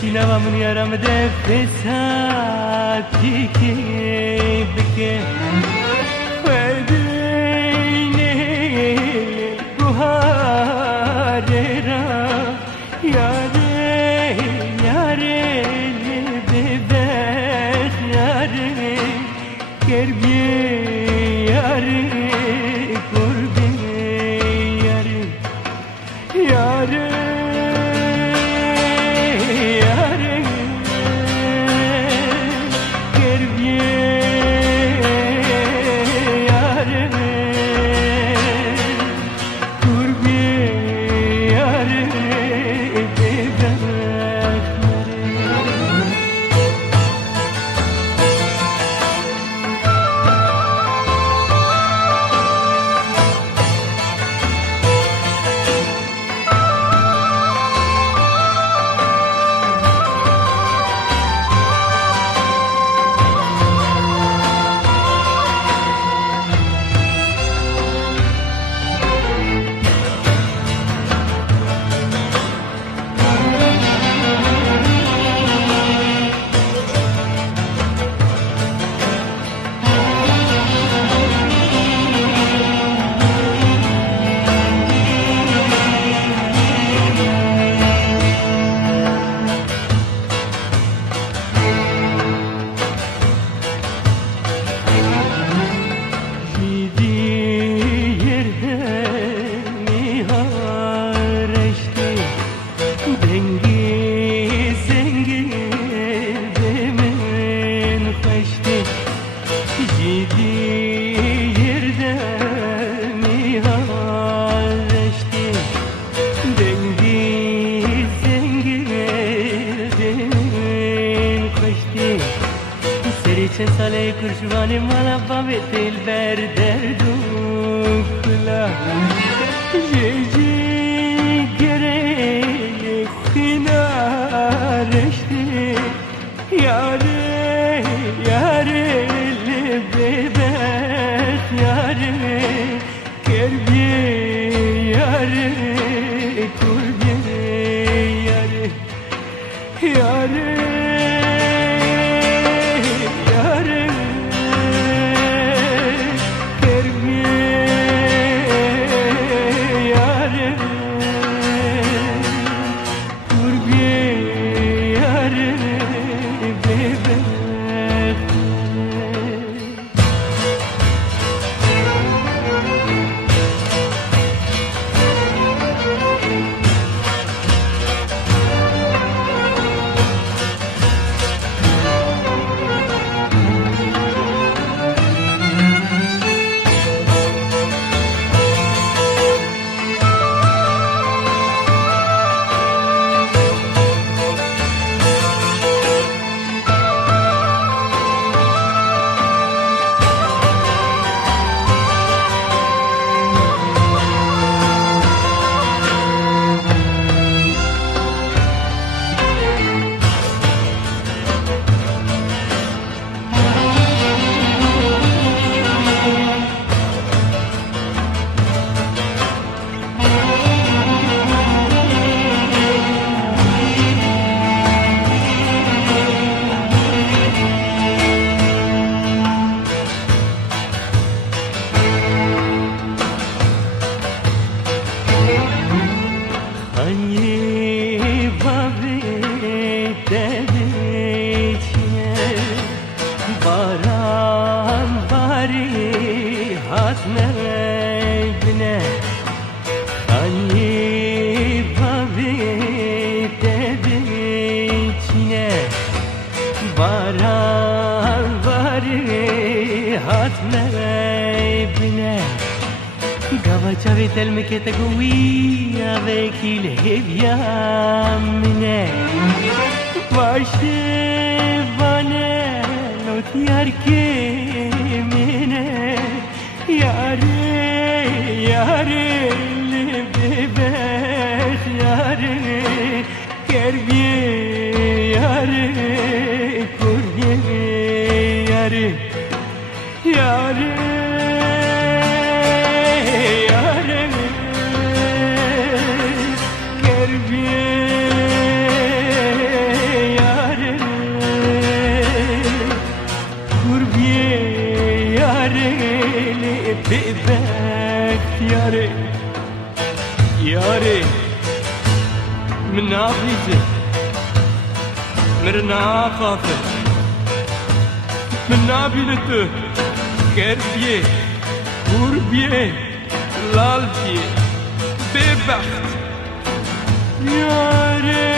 چینا من یارم ده فسادی که بکه خدینه گوهاره را یاره یاره ببخ یاره کربیه یاره قربه یاره یاره چند ساله کرشوانی مالا بابی دل بر دردو کلا جیجی گره خینا رشته یاره یاره لبه بخ یاره کربیه یاره کربیه یاره یاره Chavi telme che te guia vecchi le viamine Vaşte bana not yar ke mine Yare yare le bebek yare Kerbiye yare kurbiye yare Yare مرنا خافت من نابلته كربيه غربيه لالبيه ببخت یاره